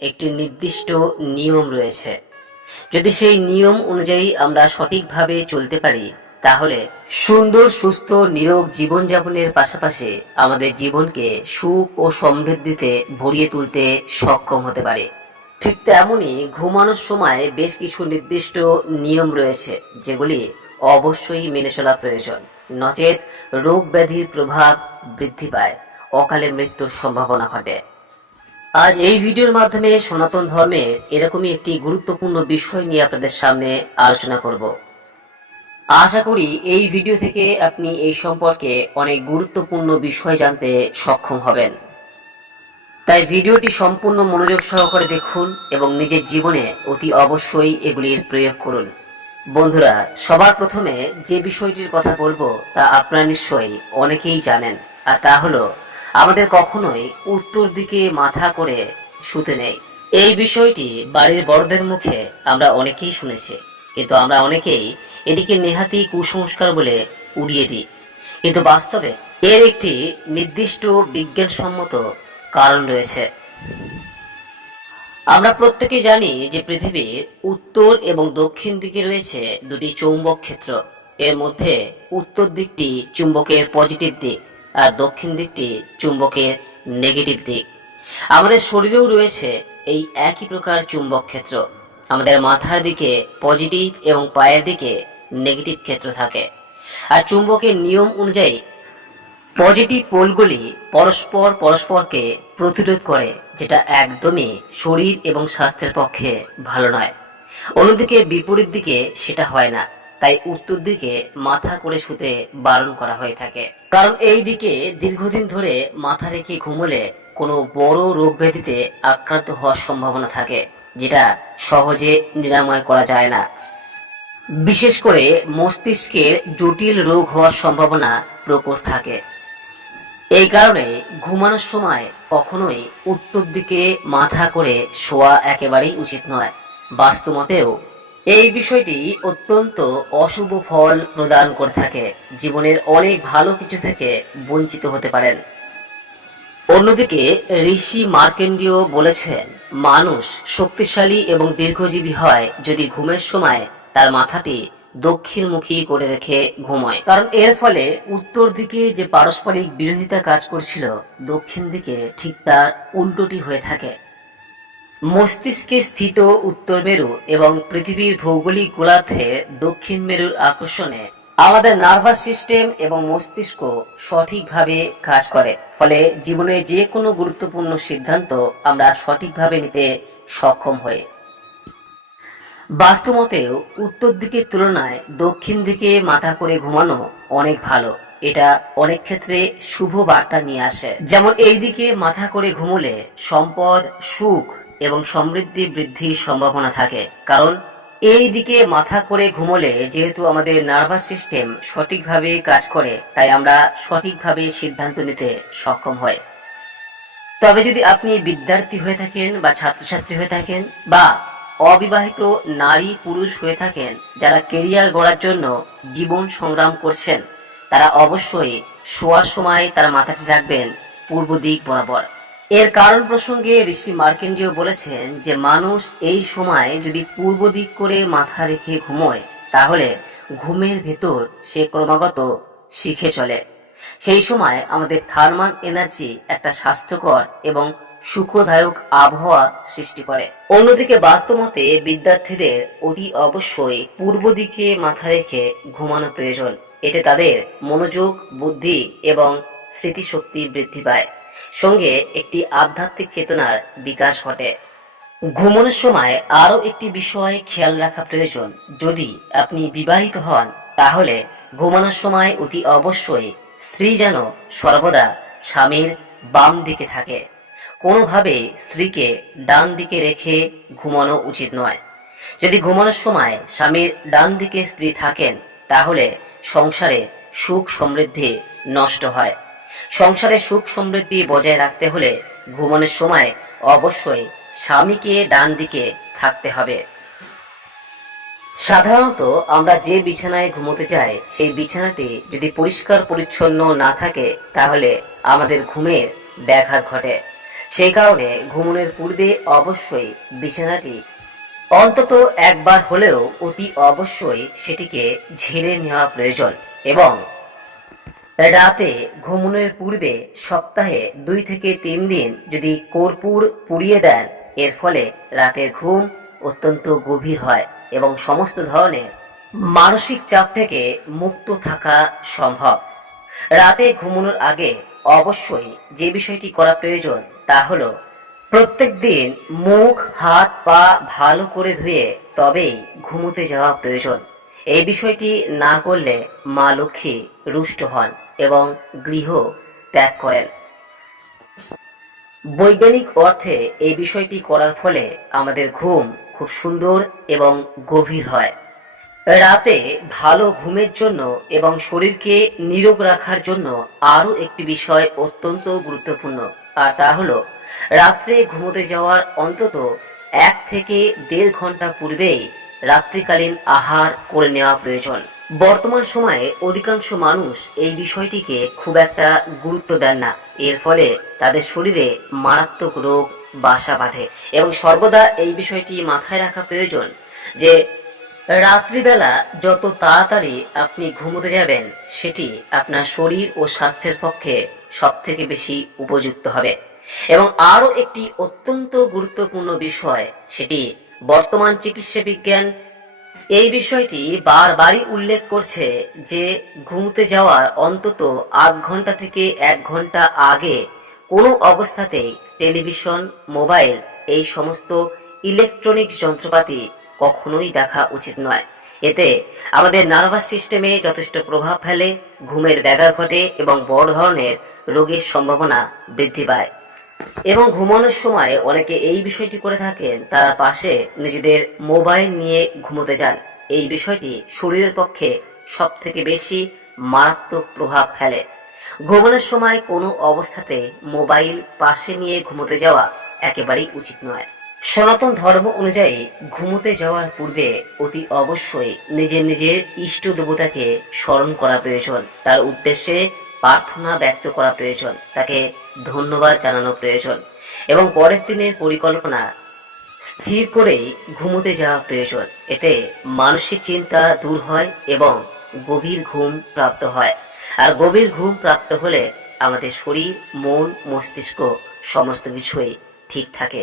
একটি নির্দিষ্ট নিয়ম রয়েছে। যদি সেই নিয়ম অনুযায়ী আমরা সঠিকভাবে চলতে পারি, তাহলে সুন্দর সুস্থ নিরোগ জীবনযাপনের পাশাপাশি আমাদের জীবনকে সুখ ও সমৃদ্ধিতে ভরিয়ে তুলতে সক্ষম হতে পারে। ঠিক তেমনই ঘুমানোর সময় বেশ কিছু নির্দিষ্ট নিয়ম রয়েছে, যেগুলি অবশ্যই মেনে চলা প্রয়োজন। নচেত রোগ ব্যাধির প্রভাব বৃদ্ধি পায়, অকালে মৃত্যুর সম্ভাবনা ঘটে। আজ এই ভিডিওর মাধ্যমে সনাতন ধর্মের এরকমই একটি গুরুত্বপূর্ণ বিষয় নিয়ে আপনাদের সামনে আলোচনা করব। আশা করি এই ভিডিও থেকে আপনি এই সম্পর্কে অনেক গুরুত্বপূর্ণ বিষয় জানতে সক্ষম হবেন। তাই ভিডিওটি সম্পূর্ণ মনোযোগ সহকারে দেখুন এবং নিজের জীবনে অতি অবশ্যই এগুলির প্রয়োগ করুন। বন্ধুরা, সবার প্রথমে যে বিষয়টির কথা বলবো তা আপনারা নিশ্চয়ই অনেকেই জানেন, আর তা হলো আমাদের কখনোই উত্তর দিকে মাথা করে শুতে নেই। এই বিষয়টি বাড়ির বড়দের মুখে আমরা অনেকেই শুনেছি, কিন্তু আমরা অনেকেই এটিকে নেহাতি কুসংস্কার বলে উড়িয়ে দিই। কিন্তু বাস্তবে এর একটি নির্দিষ্ট বিজ্ঞানসম্মত কারণ রয়েছে। আমরা প্রত্যেকেই জানি যে পৃথিবীর উত্তর এবং দক্ষিণ দিকে রয়েছে দুটি চৌম্বক ক্ষেত্র। এর মধ্যে উত্তর দিকটি চুম্বকের পজিটিভ দিক আর দক্ষিণ দিকটি চুম্বকের নেগেটিভ দিক। আমাদের শরীরেও রয়েছে এই একই প্রকার চুম্বক ক্ষেত্র। আমাদের মাথার দিকে পজিটিভ এবং পায়ের দিকে নেগেটিভ ক্ষেত্র থাকে। আর চুম্বকের নিয়ম অনুযায়ী পজিটিভ পোলগুলি পরস্পরকে প্রতিরোধ করে, যেটা একদমই শরীর এবং স্বাস্থ্যের পক্ষে ভালো নয়। অন্যদিকে বিপরীত দিকে সেটা হয় না, তাই উত্তর দিকে মাথা করে শুতে বারণ করা হয়ে থাকে। কারণ এই দিকে দীর্ঘদিন ধরে মাথা রেখে ঘুমোলে কোনো বড় রোগ ব্যাধিতে আক্রান্ত হওয়ার সম্ভাবনা থাকে, যেটা সহজে নিরাময় করা যায় না। বিশেষ করে মস্তিষ্কের জটিল রোগ হওয়ার সম্ভাবনা প্রকট থাকে। এই কারণে ঘুমানোর সময় কখনোই উত্তর দিকে মাথা করে শোয়া একেবারেই উচিত নয়। বাস্তুমতেও এই বিষয়টি অত্যন্ত অশুভ ফল প্রদান করে থাকে। জীবনের অনেক ভালো কিছু থেকে বঞ্চিত হতে পারেন। অন্যদিকে ঋষি মার্কেন্ডীয় বলেছেন, মানুষ শক্তিশালী এবং দীর্ঘজীবী হয় যদি ঘুমের সময় তার মাথাটি দক্ষিণমুখী করে রেখে ঘুমায়। কারণ এর ফলে উত্তর দিকে যে পারস্পরিক বিরোধিতা কাজ করছিল, দক্ষিণ দিকে ঠিক তার উল্টোটি হয়ে থাকে। মস্তিষ্কে স্থিত উত্তর মেরু এবং পৃথিবীর ভৌগোলিক গোলার্ধের দক্ষিণ মেরুর আকর্ষণে আমাদের নার্ভাস সিস্টেম এবং মস্তিষ্ক সঠিকভাবে কাজ করে। ফলে জীবনের যে কোনো গুরুত্বপূর্ণ সিদ্ধান্ত আমরা সঠিকভাবে নিতে সক্ষম হই। বাস্তুমতেও উত্তর দিকের তুলনায় দক্ষিণ দিকে মাথা করে ঘুমানো অনেক ভালো। এটা অনেক ক্ষেত্রে শুভ বার্তা নিয়ে আসে। যেমন এই দিকে মাথা করে ঘুমোলে সম্পদ, সুখ এবং সমৃদ্ধি বৃদ্ধির সম্ভাবনা থাকে। কারণ এই দিকে মাথা করে ঘুমোলে যেহেতু আমাদের নার্ভাস সিস্টেম সঠিকভাবে কাজ করে, তাই আমরা সঠিকভাবে সিদ্ধান্ত নিতে সক্ষম হই। তবে যদি আপনি বিদ্যার্থী হয়ে থাকেন বা ছাত্রছাত্রী হয়ে থাকেন বা অবিবাহিত নারী পুরুষ হয়ে থাকেন, যারা কেরিয়ার গড়ার জন্য জীবন সংগ্রাম করছেন, তারা অবশ্যই শোয়ার সময় তার মাথাটি রাখবেন পূর্ব দিক বরাবর। এর কারণ প্রসঙ্গে ঋষি মার্কেন্ডীয় বলেছেন যে মানুষ এই সময় যদি পূর্ব দিক করে মাথা রেখে ঘুমোয়, তাহলে ঘুমের ভেতর সে ক্রমাগত শিখে চলে। সেই সময় আমাদের থার্মাল এনার্জি একটা স্বাস্থ্যকর এবং সুখদায়ক আবহাওয়া সৃষ্টি করে। অন্যদিকে বাস্তবমতে বিদ্যার্থীদের অতি অবশ্যই পূর্ব দিকে মাথা রেখে ঘুমানো প্রয়োজন। এতে তাদের মনোযোগ, বুদ্ধি এবং স্মৃতিশক্তি বৃদ্ধি পায়, সঙ্গে একটি আধ্যাত্মিক চেতনার বিকাশ ঘটে। ঘুমানোর সময় আরও একটি বিষয় খেয়াল রাখা প্রয়োজন। যদি আপনি বিবাহিত হন, তাহলে ঘুমানোর সময় অতি অবশ্যই স্ত্রী যেন সর্বদা স্বামীর বাম দিকে থাকে। কোনোভাবে স্ত্রীকে ডান দিকে রেখে ঘুমানো উচিত নয়। যদি ঘুমানোর সময় স্বামীর ডান দিকে স্ত্রী থাকেন, তাহলে সংসারে সুখ সমৃদ্ধি নষ্ট হয়। সংসারে সুখ সমৃদ্ধি বজায় রাখতে হলে ঘুমানোর সময় অবশ্যই স্বামীকে ডান দিকে থাকতে হবে। সাধারণত আমরা যে বিছানায় ঘুমোতে যাই, সেই বিছানাটি যদি পরিষ্কার পরিচ্ছন্ন না থাকে, তাহলে আমাদের ঘুমের ব্যাঘাত ঘটে। সেই কারণে ঘুমানোর পূর্বে অবশ্যই বিছানাটি অন্তত একবার হলেও অতি অবশ্যই সেটিকে ঝেড়ে নেওয়া প্রয়োজন। এবং রাতে ঘুমানোর পূর্বে সপ্তাহে 2 থেকে 3 দিন যদি কর্পূর পুড়িয়ে দেন, এর ফলে রাতের ঘুম অত্যন্ত গভীর হয় এবং সমস্ত ধরনের মানসিক চাপ থেকে মুক্ত থাকা সম্ভব। রাতে ঘুমানোর আগে অবশ্যই যে বিষয়টি করা প্রয়োজন তা হলো প্রত্যেক দিন মুখ হাত পা ভালো করে ধুয়ে তবেই ঘুমোতে যাওয়া প্রয়োজন। এই বিষয়টি না করলে মা লক্ষ্মী রুষ্ট হন এবং গৃহ ত্যাগ করেন। বৈজ্ঞানিক অর্থে এই বিষয়টি করার ফলে আমাদের ঘুম খুব সুন্দর এবং গভীর হয়। রাতে ভালো ঘুমের জন্য এবং শরীরকে নিরোগ রাখার জন্য আরও একটি বিষয় অত্যন্ত গুরুত্বপূর্ণ, আর তা হলো রাত্রে ঘুমোতে যাওয়ার অন্তত 1 থেকে 1.5 ঘন্টা পূর্বেই রাত্রিকালীন আহার করে নেওয়া প্রয়োজন। বর্তমান সময়ে অধিকাংশ মানুষ এই বিষয়টিকে খুব একটা গুরুত্ব দেন না। এর ফলে তাদের শরীরে মারাত্মক রোগ বাসা বাঁধে এবং সর্বদা এই বিষয়টি মাথায় রাখা প্রয়োজন যে রাত্রিবেলা যত তাড়াতাড়ি আপনি ঘুমোতে যাবেন সেটি আপনার শরীর ও স্বাস্থ্যের পক্ষে সব থেকে বেশি উপযুক্ত হবে। এবং আরও একটি অত্যন্ত গুরুত্বপূর্ণ বিষয়, সেটি বর্তমান চিকিৎসা বিজ্ঞান এই বিষয়টি বারবারই উল্লেখ করছে যে ঘুমোতে যাওয়ার অন্তত 8 ঘন্টা থেকে 1 ঘন্টা আগে কোনো অবস্থাতেই টেলিভিশন, মোবাইল এই সমস্ত ইলেকট্রনিক্স যন্ত্রপাতি কখনোই দেখা উচিত নয়। এতে আমাদের নার্ভাস সিস্টেমে যথেষ্ট প্রভাব ফেলে, ঘুমের ব্যাঘাত ঘটে এবং বড় ধরনের রোগের সম্ভাবনা বৃদ্ধি পায়। এবং ঘুমানোর সময় অনেকে এই বিষয়টি করে থাকেন, তারা পাশে নিজেদের মোবাইল নিয়ে ঘুমোতে যান। এই বিষয়টি শরীরের পক্ষে সব থেকে বেশি মারাত্মক প্রভাব ফেলে। ঘুমানোর সময় কোনো অবস্থাতে মোবাইল পাশে নিয়ে ঘুমোতে যাওয়া একেবারেই উচিত নয়। সনাতন ধর্ম অনুযায়ী ঘুমোতে যাওয়ার পূর্বে অতি অবশ্যই নিজের নিজের ইষ্ট দেবতাকে স্মরণ করা প্রয়োজন, তার উদ্দেশ্যে প্রার্থনা ব্যক্ত করা প্রয়োজন, তাকে ধন্যবাদ জানানো প্রয়োজন এবং পরের দিনের পরিকল্পনা স্থির করেই ঘুমোতে যাওয়া প্রয়োজন। এতে মানসিক চিন্তা দূর হয় এবং গভীর ঘুম প্রাপ্ত হয়। আর গভীর ঘুম প্রাপ্ত হলে আমাদের শরীর, মন, মস্তিষ্ক সমস্ত কিছুই ঠিক থাকে।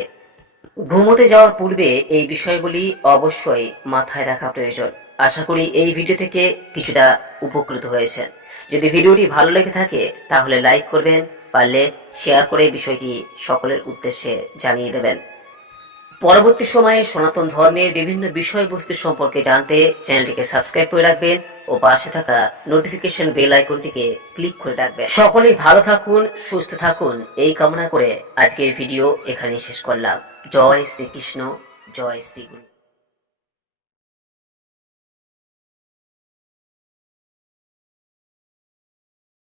ঘুমোতে যাওয়ার পূর্বে এই বিষয়গুলি অবশ্যই মাথায় রাখা প্রয়োজন। আশা করি এই ভিডিও থেকে কিছুটা উপকৃত হয়েছেন। যদি ভিডিওটি ভালো লেগে থাকে তাহলে লাইক করবেন, পারলে শেয়ার করে বিষয়টি সকলের উদ্দেশ্যে জানিয়ে দেবেন। পরবর্তী সময়ে সনাতন ধর্মের বিভিন্ন বিষয়বস্তু সম্পর্কে জানতে চ্যানেলটিকে সাবস্ক্রাইব করে রাখবেন ও পাশে থাকা নোটিফিকেশন বেল আইকনটিকে ক্লিক করে রাখবেন। সকলেই ভালো থাকুন, সুস্থ থাকুন এই কামনা করে আজকের ভিডিও এখানেই শেষ করলাম। জয় শ্রীকৃষ্ণ, জয় শ্রী গুরু।